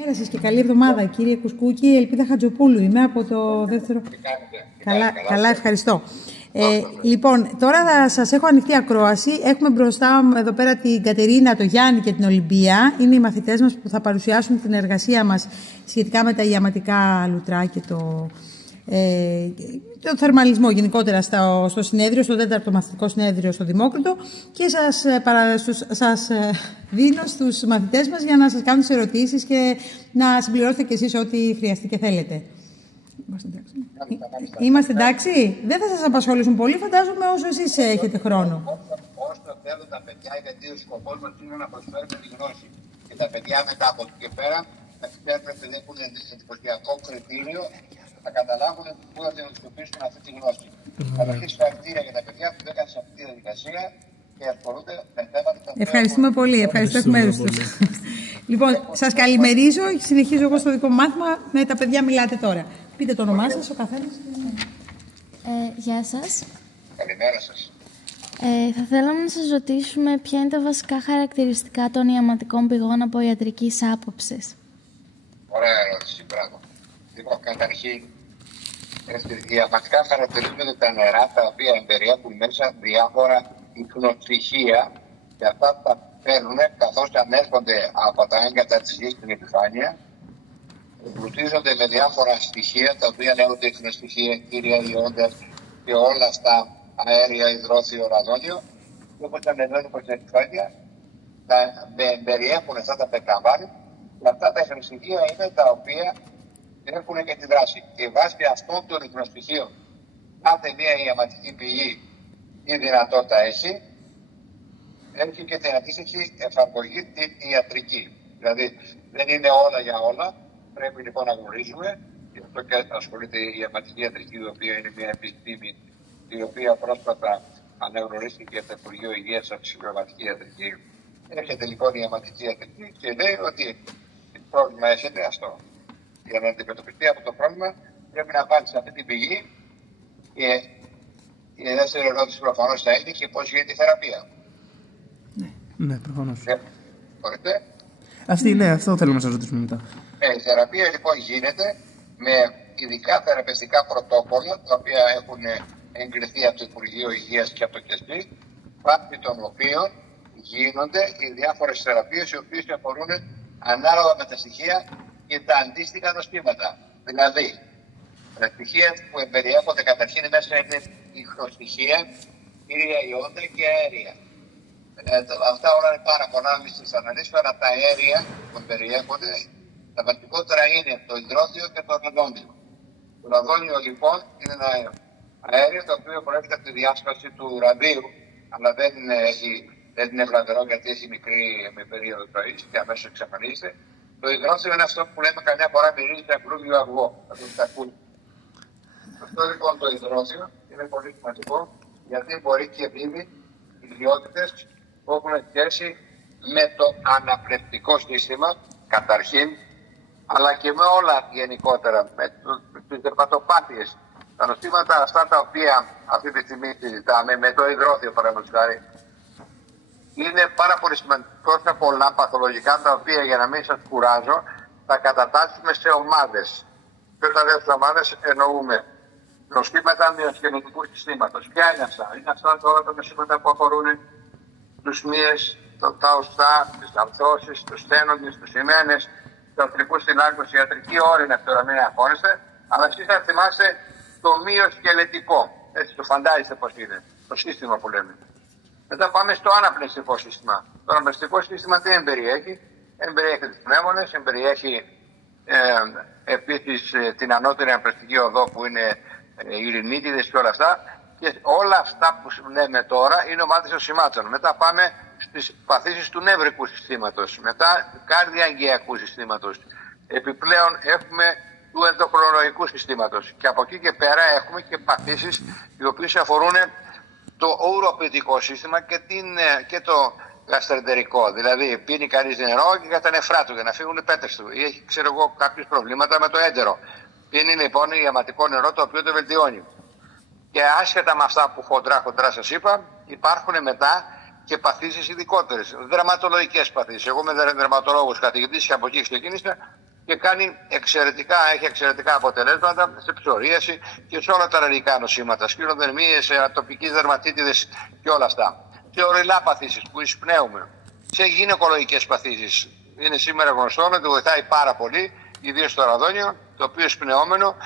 Καλημέρα σας και καλή εβδομάδα, κύριε Κουσκούκη. Ελπίδα Χατζοπούλου είμαι από το δεύτερο. Καλά, ευχαριστώ. Λοιπόν, τώρα θα σας έχω ανοιχτή ακρόαση. Έχουμε μπροστά εδώ πέρα την Κατερίνα, τον Γιάννη και την Ολυμπία. Είναι οι μαθητές μας που θα παρουσιάσουν την εργασία μας σχετικά με τα ιαματικά λουτρά και το θερμαλισμό γενικότερα στο συνέδριο, στο 4ο μαθητικό συνέδριο στο Δημόκριτο, και σας δίνω στους μαθητές μας για να σας κάνουν τις ερωτήσεις και να συμπληρώσετε κι εσείς ό,τι χρειαστεί και θέλετε. Είμαστε εντάξει. Δεν θα σας απασχολήσουν πολύ, φαντάζομαι, όσο εσείς έχετε χρόνο. Όσο θέλουν τα παιδιά, γιατί ο σκοπός μας είναι να προσφέρουμε τη γνώση. Και τα παιδιά μετά από εκεί και πέρα, τα ξέρετε, δεν έχουν εντυπωσιακό κριτήριο, θα καταλάβουν πού θα την αντιμετωπίσουν αυτή τη γνώση. Καταρχήν, συγχαρητήρια για τα παιδιά που έκαναν σε αυτή τη διαδικασία και ασχολούνται με θέματα. Ευχαριστούμε πολύ. Ευχαριστώ εκ μέρους τους. Λοιπόν, σας καλημερίζω. Συνεχίζω εγώ στο δικό μου μάθημα. Με τα παιδιά μιλάτε τώρα. Πείτε το όνομά σας, ο καθένας. Γεια σας. Καλημέρα σας. Θα θέλαμε να σας ρωτήσουμε ποια είναι τα βασικά χαρακτηριστικά των ιαματικών πηγών από ιατρικής άποψης. Ωραία ερώτηση, μπράβο. Λοιπόν, καταρχήν, οι ιαματικά χαρακτηρίζονται τα νερά τα οποία εμπεριέχουν μέσα διάφορα ιχνοστοιχεία και αυτά τα παίρνουν καθώς ανέρχονται από τα έγκατα της γης στην επιφάνεια. Εμπλουτίζονται με διάφορα στοιχεία τα οποία λέγονται ιχνοστοιχεία, κύρια ιόντες και όλα αυτά, αέρια, υδρόθιο, ραδόνιο, και όπως ανεβαίνουν προς την επιφάνεια τα περιέχουν αυτά τα περκαμβάρια, και αυτά τα ιχνοστοιχεία είναι τα οποία έχουν και τη δράση. Και βάσει αυτών των ιχνοστοιχείων κάθε μία ιαματική πηγή η δυνατότητα έχει και την αντίστοιχη εφαρμογή την ιατρική. Δηλαδή δεν είναι όλα για όλα. Πρέπει λοιπόν να γνωρίζουμε, γι' αυτό και ασχολείται η ιαματική ιατρική, η οποία είναι μια επιστήμη η οποία πρόσφατα αναγνωρίστηκε από το Υπουργείο Υγείας από τη συμπληρωματική ιατρική. Έρχεται λοιπόν η ιαματική ιατρική και λέει ότι το πρόβλημα έχετε αυτό. Για να αντιμετωπιστεί αυτό το πρόβλημα πρέπει να πάρει σε αυτή την πηγή, και η δεύτερη ερώτηση προφανώς θα είναι και πώς γίνεται η θεραπεία. Ναι, προφανώς. Μπορείτε. Αυτό θέλω να σας ρωτήσουμε μετά. Η θεραπεία λοιπόν γίνεται με ειδικά θεραπευτικά πρωτόκολλα, τα οποία έχουν εγκριθεί από το Υπουργείο Υγείας και από το ΚΕΣΠΗ, βάσει των οποίων γίνονται οι διάφορες θεραπείες, οι οποίες αφορούν ανάλογα με τα στοιχεία και τα αντίστοιχα νοσήματα. Δηλαδή, τα στοιχεία που περιέχονται καταρχήν μέσα είναι ιχνοστοιχεία, κύρια ιόντα και αέρια. Αυτά όλα είναι πάρα πολλά, μην σας αναλύσω, αλλά τα αέρια που περιέχονται, τα βασικότερα είναι το υδρόθιο και το ραδόνιο. Το ραδόνιο λοιπόν είναι ένα αέριο το οποίο προέρχεται από τη διάσπαση του ραδίου, αλλά δεν είναι βλαβερό γιατί έχει μικρή περίοδο ζωής και αμέσως εξαφανίζεται. Το υδρόθιο είναι αυτό που λέμε καμιά φορά μυρίζει σε αγκρούδιο αυγό. Αυτό λοιπόν το υδρόθιο είναι πολύ σημαντικό, γιατί μπορεί και δίνει ιδιότητες που έχουν σχέση με το αναπνευστικό σύστημα καταρχήν, αλλά και με όλα γενικότερα, με τις δερματοπάθειες. Τα νοσήματα αυτά τα οποία αυτή τη στιγμή συζητάμε, με το υδρόθιο παραδείγματος χάρη, είναι πάρα πολύ σημαντικό σε πολλά παθολογικά, τα οποία, για να μην σας κουράζω, θα κατατάσσουμε σε ομάδες. Και όταν λέω σε ομάδες εννοούμε νοσήματα μυοσκελετικού συστήματος. Ποια είναι αυτά? Είναι αυτά όλα τα νοσήματα που αφορούν τους μύες, τα οστά, τις αρθρώσεις, τους στένοντες, τουςημένες, του αρθρικού συνάρκους, ιατρική όρη είναι αυτό, να μην αγχώνεστε, αλλά εσείς θα θυμάστε το μυοσκελετικό. Έτσι το φαντάζεστε πώς είναι, το σύστημα που λέμε. Μετά πάμε στο αναπνευστικό σύστημα. Το αναπνευστικό σύστημα τι εμπεριέχει? Εμπεριέχει τις πνεύμονες, εμπεριέχει επίσης την ανώτερη αναπνευστική οδό που είναι οι ειρηνίτιδες και όλα αυτά. Και όλα αυτά που λέμε τώρα είναι ομάδες νοσημάτων. Μετά πάμε στις παθήσεις του νευρικού συστήματος. Μετά καρδιαγγειακού συστήματος. Επιπλέον έχουμε του ενδοκρονολογικού συστήματος. Και από εκεί και πέρα έχουμε και παθήσεις οι οποίες αφορούν το ουροπηδικό σύστημα και το γαστρεντερικό. Δηλαδή πίνει κανείς νερό και για τα νεφρά του για να φύγουν οι πέτρες του. Ή έχει κάποιες προβλήματα με το έντερο. Πίνει λοιπόν ιαματικό νερό το οποίο το βελτιώνει. Και άσχετα με αυτά που χοντρά σας είπα, υπάρχουν μετά και παθήσεις ειδικότερες, δερματολογικές παθήσεις. Εγώ είμαι δερματολόγος καθηγητής και από εκεί ξεκίνησα και έχει εξαιρετικά αποτελέσματα σε ψωρίαση και σε όλα τα αλλεργικά νοσήματα, σκληροδερμίες, ατοπικές δερματίτιδες και όλα αυτά. Σε ορειλά παθήσεις που εισπνέουμε, σε γυναικολογικές παθήσεις. Είναι σήμερα γνωστό ότι βοηθάει πάρα πολύ, ιδίως στο ραδόνιο, το οποίο εισπνεόμενο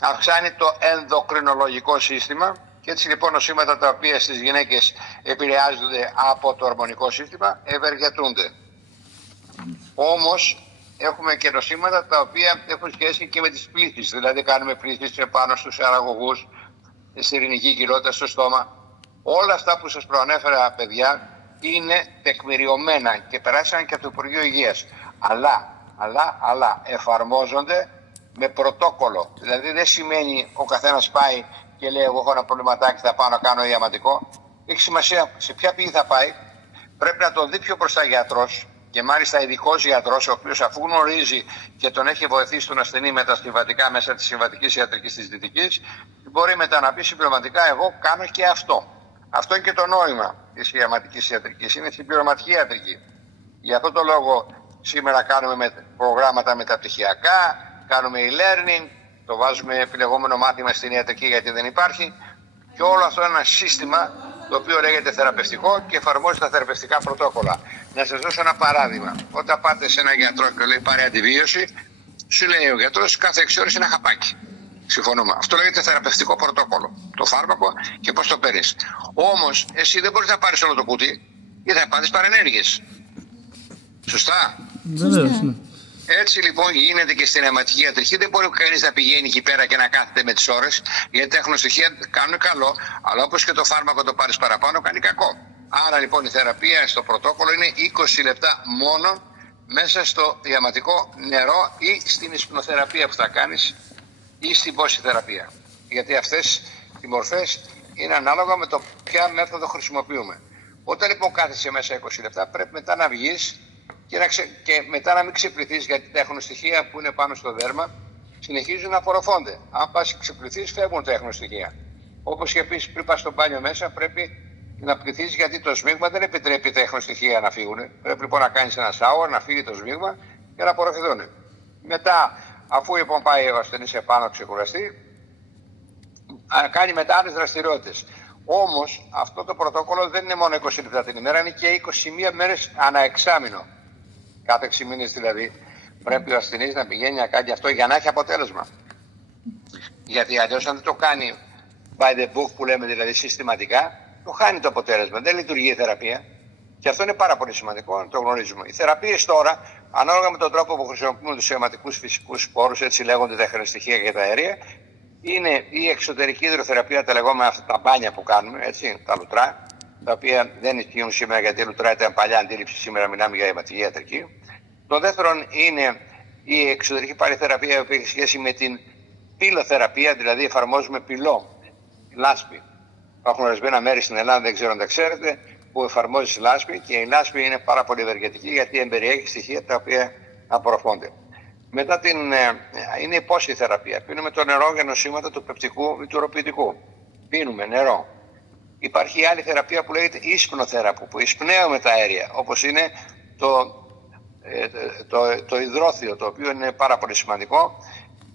αυξάνει το ενδοκρινολογικό σύστημα. Και έτσι λοιπόν νοσήματα τα οποία στις γυναίκες επηρεάζονται από το ορμονικό σύστημα ευεργετούνται. Όμως έχουμε και νοσήματα τα οποία έχουν σχέση και με τις πλήθεις. Δηλαδή κάνουμε πλήθεις πάνω στους αραγωγούς, στη ειρηνική κοιλότητα, στο στόμα. Όλα αυτά που σας προανέφερα, παιδιά, είναι τεκμηριωμένα και περάσαν και από το Υπουργείο Υγείας. Αλλά εφαρμόζονται με πρωτόκολλο. Δηλαδή δεν σημαίνει ο καθένας πάει και λέει εγώ έχω ένα προβληματάκι, θα πάω να κάνω ιαματικό. Έχει σημασία σε ποια πηγή θα πάει. Πρέπει να τον δει πιο μπροστά γιατρός και μάλιστα ειδικός γιατρός, ο οποίος αφού γνωρίζει και τον έχει βοηθήσει τον ασθενή με τα συμβατικά μέσα της συμβατικής ιατρικής της δυτικής, μπορεί μετά να πει συμπληρωματικά εγώ κάνω και αυτό. Αυτό είναι και το νόημα της ιαματικής ιατρικής. Είναι συμπληρωματική ιατρική. Γι' αυτό το λόγο σήμερα κάνουμε προγράμματα μεταπτυχιακά, κάνουμε e-learning, το βάζουμε επιλεγόμενο μάθημα στην ιατρική γιατί δεν υπάρχει. Και όλο αυτό είναι ένα σύστημα το οποίο λέγεται θεραπευτικό και εφαρμόζει τα θεραπευτικά πρωτόκολλα. Να σας δώσω ένα παράδειγμα. Όταν πάτε σε έναν γιατρό και λέει πάρε αντιβίωση, σου λέει ο γιατρός κάθε 6 ώρες ένα χαπάκι. Συμφωνούμε. Αυτό λέγεται θεραπευτικό πρωτόκολλο. Το φάρμακο και πώς το παίρνεις. Όμως εσύ δεν μπορείς να πάρεις όλο το κουτί ή θα πάρεις παρενέργειες. Σωστά. Έτσι λοιπόν γίνεται και στην αιματική ιατρική. Δεν μπορεί κανείς να πηγαίνει εκεί πέρα και να κάθεται με τις ώρες, γιατί τα εχνοστοιχεία κάνουν καλό, αλλά όπως και το φάρμακο το πάρεις παραπάνω κάνει κακό. Άρα λοιπόν η θεραπεία στο πρωτόκολλο είναι 20 λεπτά μόνο μέσα στο ιαματικό νερό ή στην ισπνοθεραπεία που θα κάνεις ή στην πόσιθεραπεία. Γιατί αυτές οι μορφές είναι ανάλογα με το ποια μέθοδο χρησιμοποιούμε. Όταν λοιπόν κάθεσαι μέσα 20 λεπτά πρέπει μετά να βγεις και μετά να μην ξεπληθείς, γιατί τα εχνοστοιχεία που είναι πάνω στο δέρμα συνεχίζουν να απορροφώνται. Αν πας ξεπληθείς φεύγουν τα εχνοστοιχεία. Όπως και επίσης πριν πας στο μπάνιο μέσα πρέπει να πληθείς, γιατί το σμίγμα δεν επιτρέπει τα εχνοστοιχεία να φύγουν. Πρέπει λοιπόν να κάνεις ένα σάουαρ, να φύγει το σμίγμα και να απορροφηθούν. Μετά, αφού λοιπόν πάει ο ασθενής επάνω ξεκουραστεί, κάνει μετά άλλες δραστηριότητες. Όμως αυτό το πρωτόκολλο δεν είναι μόνο 20 λεπτά την ημέρα, είναι και 21 μέρες ανά εξάμηνο. Κάθε 6 μήνες δηλαδή πρέπει ο ασθενής να πηγαίνει να κάνει αυτό για να έχει αποτέλεσμα. Γιατί αλλιώς αν δεν το κάνει by the book που λέμε, δηλαδή συστηματικά, το χάνει το αποτέλεσμα. Δεν λειτουργεί η θεραπεία. Και αυτό είναι πάρα πολύ σημαντικό να το γνωρίζουμε. Οι θεραπείες τώρα, ανάλογα με τον τρόπο που χρησιμοποιούμε τους αιματικούς φυσικούς σπόρους, έτσι λέγονται τα αιχνοστοιχεία και τα αέρια, είναι η εξωτερική υδροθεραπεία, τα λεγόμενα αυτά τα μπάνια που κάνουμε, έτσι, τα λουτρά, τα οποία δεν ισχύουν σήμερα γιατί η λουτρά ήταν παλιά αντίληψη, σήμερα μιλάμε για αιματική ιατρική. Το δεύτερον είναι η εξωτερική πάλι θεραπεία που έχει σχέση με την πυλοθεραπεία, δηλαδή εφαρμόζουμε πυλό, λάσπη. Υπάρχουν ορισμένα μέρη στην Ελλάδα, δεν ξέρω αν τα ξέρετε, που εφαρμόζει λάσπη και η λάσπη είναι πάρα πολύ ευεργετική γιατί εμπεριέχει στοιχεία τα οποία απορροφώνται. Μετά είναι η πόσιθεραπεία. Πίνουμε το νερό για νοσήματα του πεπτικού ή του οροποιητικού. Πίνουμε νερό. Υπάρχει η άλλη θεραπεία που λέγεται ίσπνοθεραπεία, που εισπνέουμε τα αέρια, όπως είναι το υδρόθιο, το οποίο είναι πάρα πολύ σημαντικό.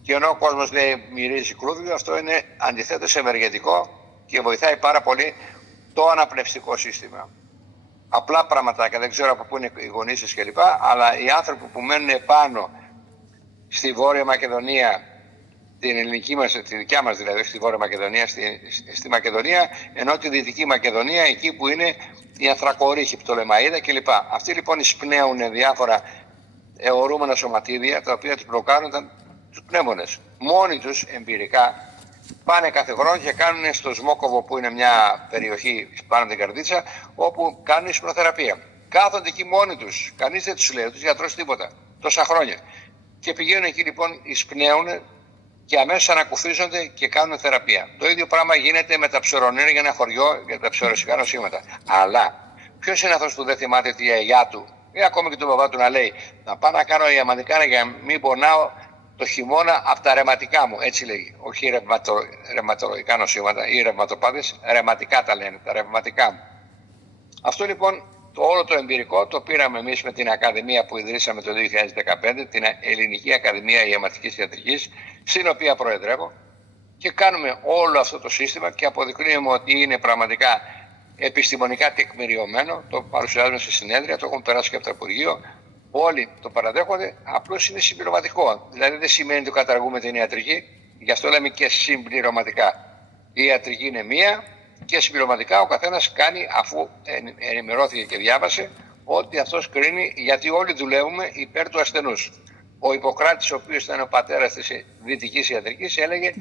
Και ενώ ο κόσμος λέει μυρίζει κλούβιο, αυτό είναι αντιθέτως ευεργετικό και βοηθάει πάρα πολύ το αναπνευστικό σύστημα. Απλά πραγματάκια, δεν ξέρω από πού είναι οι γονείς σας κλπ. Αλλά οι άνθρωποι που μένουν επάνω στη Βόρεια Μακεδονία, την ελληνική μας, τη δικιά μας δηλαδή, στη Βόρεια Μακεδονία, στη Μακεδονία, ενώ τη Δυτική Μακεδονία, εκεί που είναι η Ανθρακορίχη, Πτολεμαΐδα κλπ. Αυτοί λοιπόν εισπνέουν διάφορα αιωρούμενα σωματίδια, τα οποία τους μπλοκάρουν τους πνεύμονες. Μόνοι τους εμπειρικά πάνε κάθε χρόνο και κάνουν στο Σμόκοβο, που είναι μια περιοχή πάνω από την Καρδίτσα, όπου κάνουν ισπνοθεραπεία. Κάθονται εκεί μόνοι τους, κανείς δεν τους λέει, τους γιατρός τίποτα, τόσα χρόνια. Και πηγαίνουν εκεί λοιπόν, εισπνέουν και αμέσως ανακουφίζονται και κάνουν θεραπεία. Το ίδιο πράγμα γίνεται με τα ψωρονέρια για ένα χωριό, για τα ψωροσικά νοσήματα. Αλλά ποιος είναι αυτός που δεν θυμάται τη γιαγιά του ή ακόμη και τον μπαμπά του να λέει να πάω να κάνω ιαμαντικά για να μην πονάω το χειμώνα από τα ρεματικά μου, έτσι λέγει. Όχι ρευματολογικά νοσήματα ή ρευματοπάθειες, ρεματικά τα λένε, τα ρευματικά μου. Αυτό λοιπόν όλο το εμπειρικό το πήραμε εμείς με την Ακαδημία που ιδρύσαμε το 2015, την Ελληνική Ακαδημία Ιαματικής Ιατρικής, στην οποία προεδρεύω, και κάνουμε όλο αυτό το σύστημα και αποδεικνύουμε ότι είναι πραγματικά επιστημονικά τεκμηριωμένο. Το παρουσιάζουμε σε συνέδρια, το έχουν περάσει και από το Υπουργείο. Όλοι το παραδέχονται, απλώς είναι συμπληρωματικό. Δηλαδή δεν σημαίνει ότι καταργούμε την ιατρική, γι' αυτό λέμε και συμπληρωματικά. Η ιατρική είναι μία και συμπληρωματικά ο καθένας κάνει, αφού ενημερώθηκε και διάβασε, ότι αυτός κρίνει, γιατί όλοι δουλεύουμε υπέρ του ασθενούς. Ο Ιπποκράτης, ο οποίος ήταν ο πατέρας της δυτικής ιατρικής, έλεγε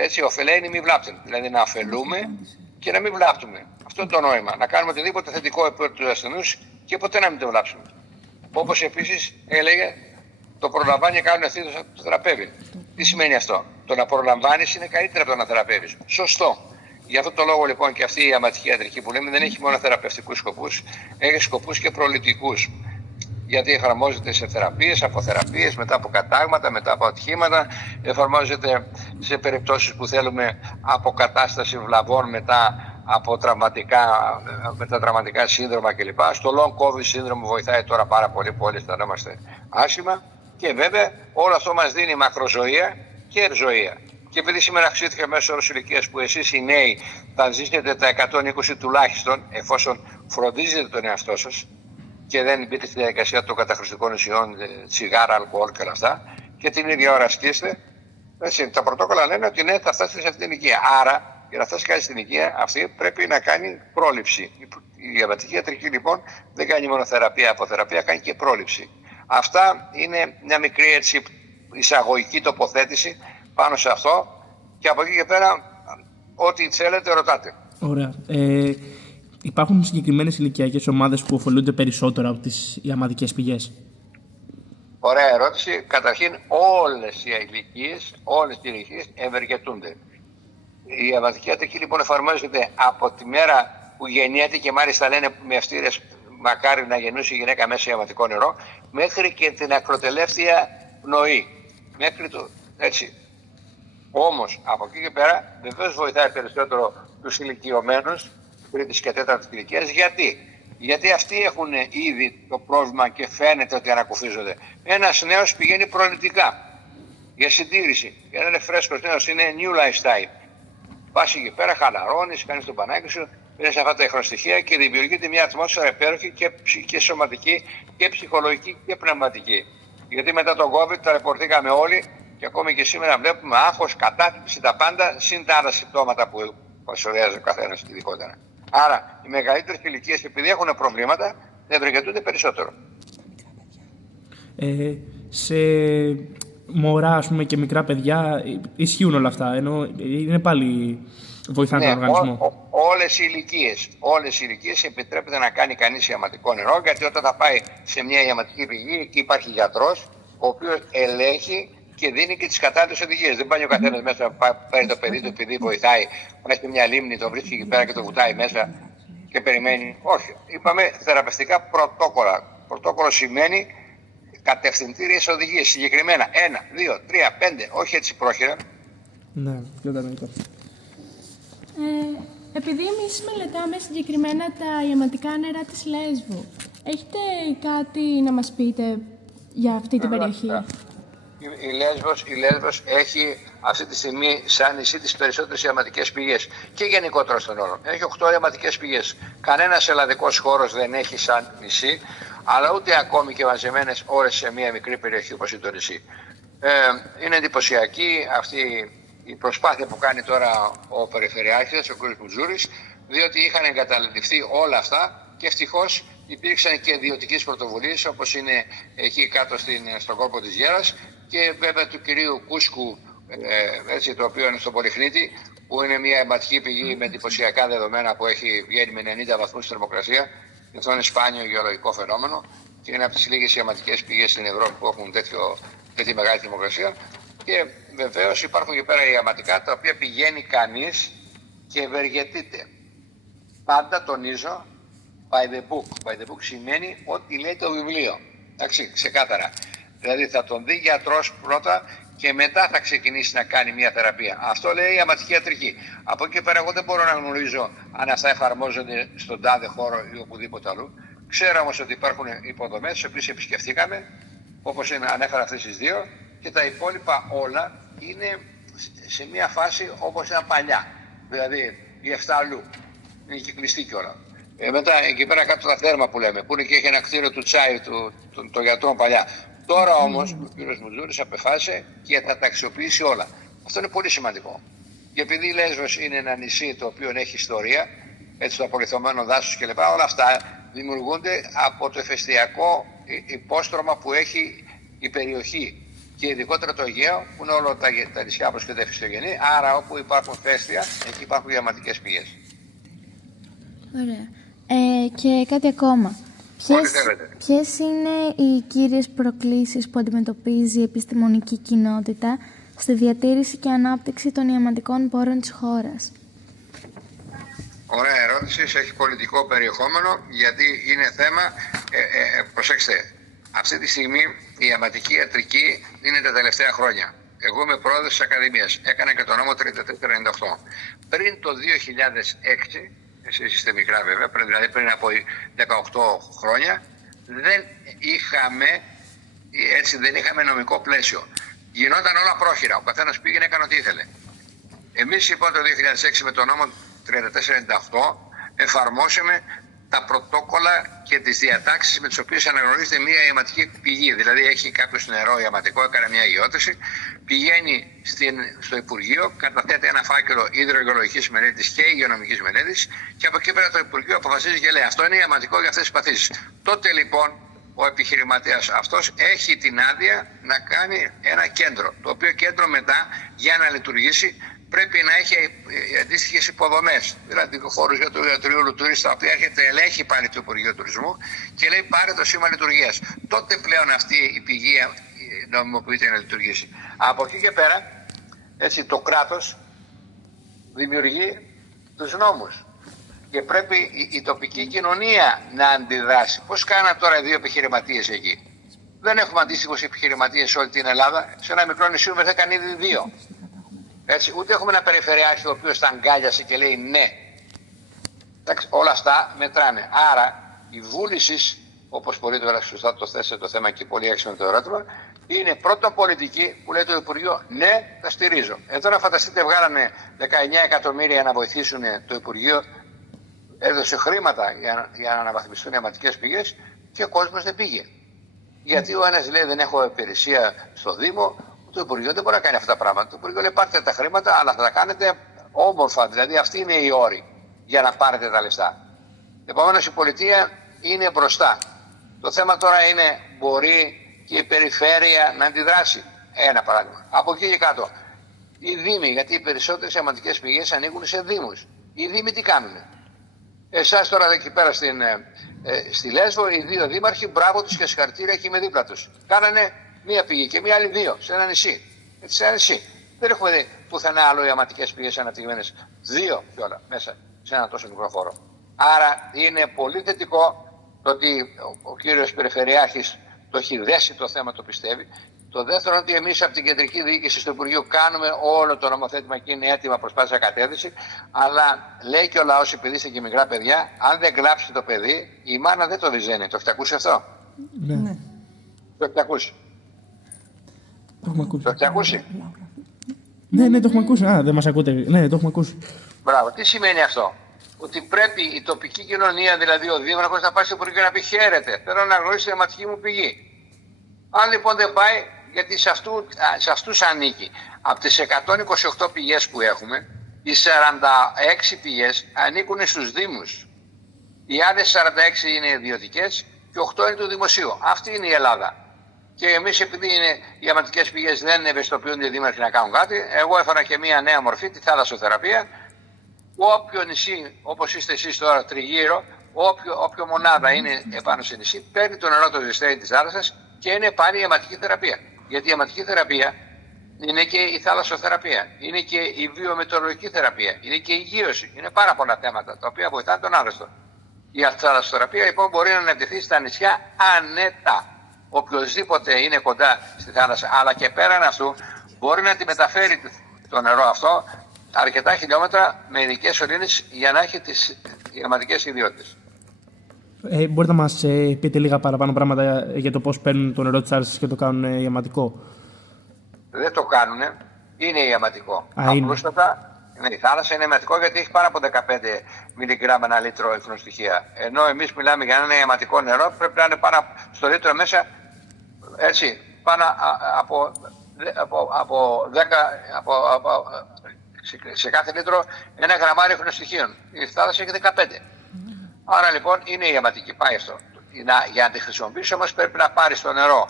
έτσι ωφελαίνει μη βλάπτουν. Δηλαδή να ωφελούμε και να μην βλάπτουμε. Αυτό είναι το νόημα. Να κάνουμε οτιδήποτε θετικό υπέρ του ασθενούς και ποτέ να μην το βλάψουμε. Όπως επίσης έλεγε, το προλαμβάνει και κάνουν ευθύνη το θεραπεύει. Τι σημαίνει αυτό? Το να προλαμβάνεις είναι καλύτερα από το να θεραπεύεις. Σωστό. Γι' αυτό το λόγο λοιπόν και αυτή η ιαματική ιατρική που λέμε δεν έχει μόνο θεραπευτικούς σκοπούς, έχει σκοπούς και προληπτικούς. Γιατί εφαρμόζεται σε θεραπείες, αποθεραπείες, μετά από κατάγματα, μετά από ατυχήματα, εφαρμόζεται σε περιπτώσεις που θέλουμε αποκατάσταση βλαβών μετά από τραυματικά σύνδρομα κλπ. Στο long COVID σύνδρομο βοηθάει τώρα πάρα πολύ που όλοι αισθανόμαστε άσχημα. Και βέβαια όλο αυτό μας δίνει μακροζωία και ευζωία. Και επειδή σήμερα αυξήθηκε μέσω όρος ηλικίας που εσείς οι νέοι θα ζήσετε τα 120 τουλάχιστον, εφόσον φροντίζετε τον εαυτό σας και δεν μπείτε στη διαδικασία των καταχρηστικών ουσιών, τσιγάρα, αλκοόλ και όλα αυτά, και την ίδια ώρα ασκήστε, τα πρωτόκολλα λένε ότι ναι, θα φτάσετε σε αυτή την ηλικία. Άρα, για να φτάσει κάτι στην ηλικία αυτή, πρέπει να κάνει πρόληψη. Η ιαματική ιατρική λοιπόν δεν κάνει μόνο θεραπεία, αποθεραπεία, κάνει και πρόληψη. Αυτά είναι μια μικρή έτσι εισαγωγική τοποθέτηση πάνω σε αυτό, και από εκεί και πέρα ό,τι θέλετε ρωτάτε. Ωραία. Υπάρχουν συγκεκριμένες ηλικιακές ομάδες που ωφελούνται περισσότερο από τις ιαματικές πηγές? Ωραία ερώτηση. Καταρχήν όλες οι ηλικίες ευεργετούνται. Η ιαματική ιατρική λοιπόν εφαρμόζεται από τη μέρα που γεννιέται, και μάλιστα λένε με αυστήρες μακάρι να γεννούσε η γυναίκα μέσα ιαματικό νερό, μέχρι και την ακροτελεύθια πνοή. Μέχρι το έτσι. Όμως από εκεί και πέρα βεβαίως βοηθάει περισσότερο τους ηλικιωμένους, τρίτης και τέταρτης ηλικίας. Γιατί αυτοί έχουν ήδη το πρόβλημα και φαίνεται ότι ανακουφίζονται. Ένας νέος πηγαίνει προληπτικά για συντήρηση. Γιατί είναι φρέσκος νέος, είναι new lifestyle. Πας εκεί πέρα, χαλαρώνεις, κάνεις τον πανάκι σου, πίνεις αυτά τα εχροστοιχεία και δημιουργείται μια ατμόσφαιρα υπέροχη και σωματική και ψυχολογική και πνευματική. Γιατί μετά τον COVID τα ρεπορτήκαμε όλοι και ακόμη και σήμερα βλέπουμε άγχος, κατάθλιψη, τα πάντα, συν τα άλλα συμπτώματα που παρουσιάζει ο καθένας ειδικότερα. Άρα οι μεγαλύτερες ηλικίες, επειδή έχουν προβλήματα, ευεργετούνται περισσότερο. Σε μωρά, ας πούμε, και μικρά παιδιά ισχύουν όλα αυτά, ενώ είναι πάλι βοηθάνε τον οργανισμό. Όλες οι ηλικίες επιτρέπεται να κάνει κανείς ιαματικό νερό, γιατί όταν θα πάει σε μια ιαματική πηγή, εκεί υπάρχει γιατρός, ο οποίος ελέγχει και δίνει και τις κατάλληλες οδηγίες. Δεν πάει ο καθένας μέσα, παίρνει το παιδί του επειδή βοηθάει, πάει σε μια λίμνη, το βρίσκει εκεί πέρα και το βουτάει μέσα και περιμένει. Όχι. Είπαμε θεραπευτικά πρωτόκολλα. Πρωτόκολλο σημαίνει κατευθυντήριες οδηγίες συγκεκριμένα. 1, 2, 3, 5, όχι έτσι πρόχειρα. Ναι, πιο κανονικά. Επειδή εμείς μελετάμε συγκεκριμένα τα ιαματικά νερά της Λέσβου, έχετε κάτι να μας πείτε για αυτή την περιοχή? Η Λέσβος έχει αυτή τη στιγμή σαν νησί τις περισσότερες ιαματικές πηγές και γενικότερα στον όρο. Έχει 8 ιαματικές πηγές. Κανένας ελλαδικός χώρος δεν έχει σαν νησί, αλλά ούτε ακόμη και μαζεμένες ώρες σε μια μικρή περιοχή όπως είναι το νησί. Είναι εντυπωσιακή αυτή η προσπάθεια που κάνει τώρα ο Περιφερειάρχης, ο κ. Μπουτζούρης, διότι είχαν εγκαταλειφθεί όλα αυτά και ευτυχώς υπήρξαν και ιδιωτικές πρωτοβουλίες, όπως είναι εκεί κάτω στον κόρπο της Γέρας, και βέβαια του κυρίου Κούσκου, έτσι, το οποίο είναι στο Πολυχνίτη, που είναι μια αιματική πηγή με εντυπωσιακά δεδομένα που έχει βγαίνει με 90 βαθμούς θερμοκρασία. Αυτό είναι σπάνιο γεωλογικό φαινόμενο και είναι από τις λίγες ιαματικές πηγές στην Ευρώπη που έχουν τέτοια μεγάλη θερμοκρασία. Και βεβαίως υπάρχουν και πέρα ιαματικά τα οποία πηγαίνει κανείς και ευεργετείται. Πάντα τονίζω by the book. By the book σημαίνει ότι λέει το βιβλίο. Εντάξει, ξεκάθαρα. Δηλαδή θα τον δει γιατρός πρώτα και μετά θα ξεκινήσει να κάνει μια θεραπεία. Αυτό λέει η ιαματική ιατρική. Από εκεί και πέρα εγώ δεν μπορώ να γνωρίζω αν αυτά εφαρμόζονται στον τάδε χώρο ή οπουδήποτε αλλού. Ξέρω όμως ότι υπάρχουν υποδομές, τις οποίες επισκεφθήκαμε, όπως ανέφερα αυτές τις δύο, και τα υπόλοιπα όλα είναι σε μια φάση όπως ήταν παλιά. Δηλαδή η Εφτάλου είναι κυκλιστή κιόλα. Μετά εκεί πέρα κάτω τα θέρμα που λέμε, που είναι και έχει ένα κτίριο του τσάι των γιατρών παλιά. Τώρα όμως ο κ. Μουτζούρης απεφάσισε και θα τα αξιοποιήσει όλα. Αυτό είναι πολύ σημαντικό. Και επειδή η Λέσβος είναι ένα νησί το οποίο έχει ιστορία, έτσι το απολιθωμένο δάσος κλπ. Όλα αυτά δημιουργούνται από το εφεστιακό υπόστρωμα που έχει η περιοχή. Και ειδικότερα το Αιγαίο, που είναι όλα τα νησιά όπως και τα εφιστογενή. Άρα όπου υπάρχουν φέστια, εκεί υπάρχουν διαματικές πηγές. Ωραία. Και κάτι ακόμα. Ποιες είναι οι κύριες προκλήσεις που αντιμετωπίζει η επιστημονική κοινότητα στη διατήρηση και ανάπτυξη των ιαματικών πόρων της χώρας? Ωραία ερώτηση, έχει πολιτικό περιεχόμενο, γιατί είναι θέμα, προσέξτε, αυτή τη στιγμή η ιαματική ιατρική είναι τα τελευταία χρόνια. Εγώ είμαι πρόεδρος της Ακαδημίας, έκανα και το νόμο 3498. Πριν το 2006, εσείς είστε μικρά βέβαια, δηλαδή πριν από 18 χρόνια, δεν είχαμε νομικό πλαίσιο. Γινόταν όλα πρόχειρα, ο καθένας πήγαινε, έκανε ό,τι ήθελε. Εμείς λοιπόν το 2006 με το νόμο 3498 εφαρμόσαμε τα πρωτόκολλα και τις διατάξεις με τις οποίες αναγνωρίζεται μια ιαματική πηγή. Δηλαδή έχει κάποιος νερό ιαματικό, έκανε μια ιδιώτηση, πηγαίνει στο Υπουργείο, καταθέτει ένα φάκελο υδρογεολογικής μελέτης και υγειονομικής μελέτης και από εκεί πέρα το Υπουργείο αποφασίζει και λέει αυτό είναι ιαματικό για αυτές τις παθήσεις. Τότε λοιπόν ο επιχειρηματίας αυτός έχει την άδεια να κάνει ένα κέντρο, το οποίο κέντρο μετά για να λειτουργήσει πρέπει να έχει αντίστοιχες υποδομές, δηλαδή χώρους για το ιατρείο τουρίστα, τα οποία έχετε ελέγχει πάλι το Υπουργείο Τουρισμού και λέει πάρε το σήμα λειτουργίας. Τότε πλέον αυτή η πηγή νομιμοποιείται να λειτουργήσει. Από εκεί και πέρα, έτσι, το κράτος δημιουργεί τους νόμους και πρέπει η τοπική κοινωνία να αντιδράσει. Πώς κάναν τώρα οι δύο επιχειρηματίες εκεί? Δεν έχουμε αντίστοιχους επιχειρηματίες σε όλη την Ελλάδα. Σε ένα μικρό νησί με 10 ήδη 2. Έτσι, ούτε έχουμε ένα περιφερειάρχη ο οποίος τα αγκάλιασε και λέει ναι. Εντάξει, όλα αυτά μετράνε. Άρα η βούληση, όπως πολύ τώρα σωστά το θέσετε το θέμα και πολύ έξυπνο το ερώτημα, είναι πρώτον πολιτική που λέει το Υπουργείο ναι, τα στηρίζω. Εδώ να φανταστείτε βγάλανε 19 εκατομμύρια να βοηθήσουν το Υπουργείο, έδωσε χρήματα για να αναβαθμιστούν οι ιαματικές πηγές και ο κόσμος δεν πήγε. Γιατί ο ένας λέει δεν έχω υπηρεσία στο Δήμο, το Υπουργείο δεν μπορεί να κάνει αυτά τα πράγματα. Το Υπουργείο λέει πάρτε τα χρήματα, αλλά θα τα κάνετε όμορφα. Δηλαδή αυτοί είναι οι όροι για να πάρετε τα λεφτά. Επομένως η πολιτεία είναι μπροστά. Το θέμα τώρα είναι μπορεί και η περιφέρεια να αντιδράσει. Ένα παράδειγμα. Από εκεί και κάτω. Οι Δήμοι, γιατί οι περισσότερες ιαματικές πηγές ανήκουν σε Δήμους. Οι Δήμοι τι κάνουνε? Εσάς τώρα εκεί πέρα στη Λέσβο, οι δύο δήμαρχοι, μπράβο τους και συγχαρητήρια και είμαι δίπλα τους. Κάνανε μία πηγή και μία άλλη δύο σε ένα νησί. Έτσι, σε ένα νησί. Δεν έχουμε δει πουθενά άλλο ιαματικές πηγές αναπτυγμένες. Δύο κιόλα μέσα σε ένα τόσο μικρό χώρο. Άρα είναι πολύ θετικό το ότι ο κύριος Περιφερειάρχης το έχει δέσει το θέμα, το πιστεύει. Το δεύτερο είναι ότι εμείς από την κεντρική διοίκηση στο Υπουργείο κάνουμε όλο το νομοθέτημα και είναι έτοιμα προς πάσα κατεύθυνση. Αλλά λέει και ο λαός, επειδή είστε και μικρά παιδιά, αν δεν κλάψει το παιδί, η μάνα δεν το διζένει. Το έχετε ακούσει αυτό? Ναι. Το έχετε ακούσει? Το έχετε ακούσει? Ναι, το έχουμε ακούσει. Α, δεν μας ακούτε. Ναι, το έχουμε ακούσει. Μπράβο. Τι σημαίνει αυτό? Ότι πρέπει η τοπική κοινωνία, δηλαδή ο δήμαρχος, να πάει στο Υπουργείο να πει χαίρετε, θέλω να γνωρίσει τη ιαματική μου πηγή. Αν λοιπόν δεν πάει, γιατί σε αυτούς ανήκει. Από τις 128 πηγές που έχουμε, οι 46 πηγές ανήκουν στους Δήμους. Οι άλλες 46 είναι ιδιωτικές και 8 είναι του δημοσίου. Αυτή είναι η Ελλάδα. Και εμείς, επειδή οι ιαματικές πηγές δεν ευαισθητοποιούνται οι δήμαρχοι να κάνουν κάτι, εγώ έφερα και μία νέα μορφή, τη θαλασσοθεραπεία. Όποιο νησί, όπως είστε εσείς τώρα τριγύρω, όποιο μονάδα είναι επάνω σε νησί, παίρνει το νερό το ζεσταίνει της θάλασσας και είναι πάλι η ιαματική θεραπεία. Γιατί η ιαματική θεραπεία είναι και η θαλασσοθεραπεία, είναι και η βιομετεωρολογική θεραπεία, είναι και η υγείωση. Είναι πάρα πολλά θέματα τα οποία βοηθάνε τον άρρωστο. Η θαλασσοθεραπεία λοιπόν μπορεί να αναπτυχθεί στα νησιά ανέτα. Οποιοςδήποτε είναι κοντά στη θάλασσα, αλλά και πέραν αυτού μπορεί να τη μεταφέρει το νερό αυτό αρκετά χιλιόμετρα με ειδικές σωλήνες για να έχει τις ιαματικές ιδιότητες. Μπορείτε να μας πείτε λίγα παραπάνω πράγματα για το πώς παίρνουν το νερό της θάλασσας και το κάνουν ιαματικό? Δεν το κάνουν, είναι ιαματικό. Απλούστατα. Ναι, η θάλασσα είναι ιαματικό γιατί έχει πάνω από 15 μιλιγκράμμα ένα λίτρο ιχνοστοιχεία. Ενώ εμείς μιλάμε για ένα ιαματικό νερό, πρέπει να είναι πάνω στο λίτρο μέσα, έτσι, πάνω από 10, σε κάθε λίτρο ένα γραμμάριο ιχνοστοιχείων. Η θάλασσα έχει 15. Άρα λοιπόν είναι ιαματική, πάει αυτό. Για να τη χρησιμοποιήσει όμως πρέπει να πάρεις το νερό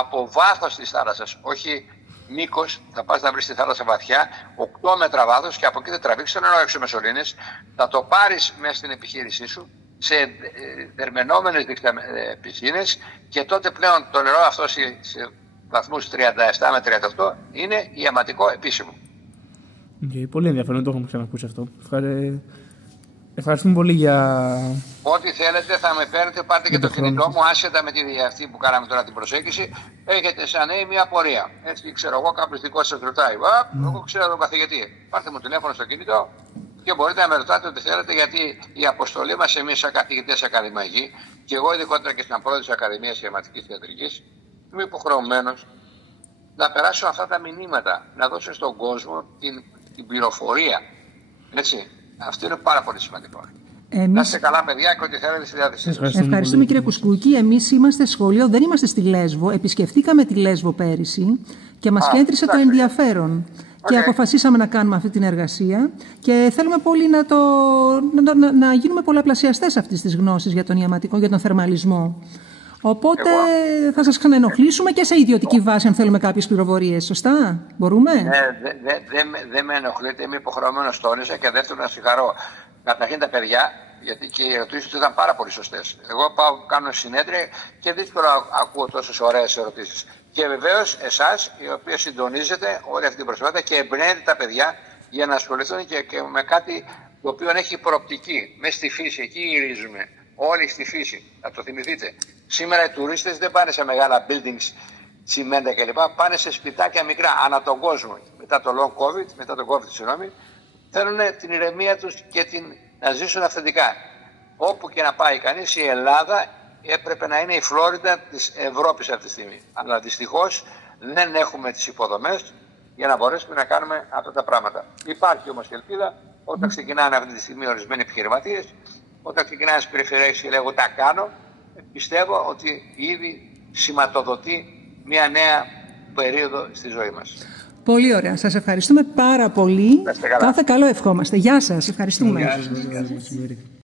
από βάθος της θάλασσας, όχι μήκος, θα πας να βρεις τη θάλασσα βαθιά, 8 μέτρα βάθος και από εκεί θα τραβήξεις το νερό έξω με σωλήνες, θα το πάρεις μέσα στην επιχείρησή σου σε δερμενόμενες πισίνες και τότε πλέον το νερό αυτό σε βαθμούς 37 με 38 είναι ιαματικό επίσημο. Πολύ ενδιαφέρον, δεν το έχουμε ξανακούσει αυτό. Ευχαριστούμε πολύ για... Ό,τι θέλετε θα με παίρνετε, πάρτε και το κινητό μου, άσχετα με αυτή που κάναμε τώρα την προσέγγιση. Έχετε σαν νέοι μια πορεία. Έτσι ξέρω εγώ, κάποιος δικός σας ρωτάει. Εγώ ξέρω τον καθηγητή. Πάρτε μου τηλέφωνο στο κινητό και μπορείτε να με ρωτάτε ό,τι θέλετε, γιατί η αποστολή μας εμείς σαν καθηγητές ακαδημαϊκοί και εγώ ειδικότερα και στην πρόεδρο της Ακαδημίας Ιαματικής Ιατρικής είμαι υποχρεωμένος να περάσω αυτά τα μηνύματα, να δώσω στον κόσμο την πληροφορία. Έτσι. Αυτό είναι πάρα πολύ σημαντικό. Να είστε καλά, παιδιά, και ό,τι θέλετε στη διάθεσή σας. Ευχαριστούμε, κύριε Κουσκούκη. Εμείς είμαστε σχολείο, δεν είμαστε στη Λέσβο. Επισκεφτήκαμε τη Λέσβο πέρυσι και μας κέντρισε το ενδιαφέρον. Και αποφασίσαμε να κάνουμε αυτή την εργασία. Και θέλουμε πολύ να γίνουμε πολλαπλασιαστές αυτής της γνώσης για τον ιαματικό, για τον θερμαλισμό. Οπότε θα σας ξαναενοχλήσουμε και σε ιδιωτική βάση αν θέλουμε κάποιες πληροφορίες. Σωστά, μπορούμε? Δεν με ενοχλείτε, είμαι υποχρεωμένος τόνισα και δεύτερον να συγχαρώ καταρχήν τα παιδιά, γιατί και οι ερωτήσεις του ήταν πάρα πολύ σωστές. Εγώ πάω, κάνω συνέδρια και δύσκολα ακούω τόσες ωραίες ερωτήσεις. Και βεβαίως εσάς, οι οποίοι συντονίζετε όλη αυτή την προσπάθεια και εμπνέετε τα παιδιά για να ασχοληθούν και με κάτι το οποίο έχει προοπτική. Μέσα στη φύση, εκεί γυρίζουμε. Όλοι στη φύση, να το θυμηθείτε. Σήμερα οι τουρίστες δεν πάνε σε μεγάλα buildings, τσιμέντα κλπ. Πάνε σε σπιτάκια μικρά ανά τον κόσμο. Μετά το long COVID, συγγνώμη, θέλουν την ηρεμία τους και να ζήσουν αυθεντικά. Όπου και να πάει κανείς, η Ελλάδα έπρεπε να είναι η Φλόριντα της Ευρώπης αυτή τη στιγμή. Αλλά δυστυχώς δεν έχουμε τις υποδομές για να μπορέσουμε να κάνουμε αυτά τα πράγματα. Υπάρχει όμως ελπίδα όταν ξεκινάνε αυτή τη στιγμή ορισμένοι επιχειρηματίες. Όταν ξεκινάει στις περιφερειές και λέγω τα κάνω, πιστεύω ότι ήδη σηματοδοτεί μια νέα περίοδο στη ζωή μας. Πολύ ωραία. Σας ευχαριστούμε πάρα πολύ. Κάθε καλό ευχόμαστε. Γεια σας. Ευχαριστούμε. Γεια σας.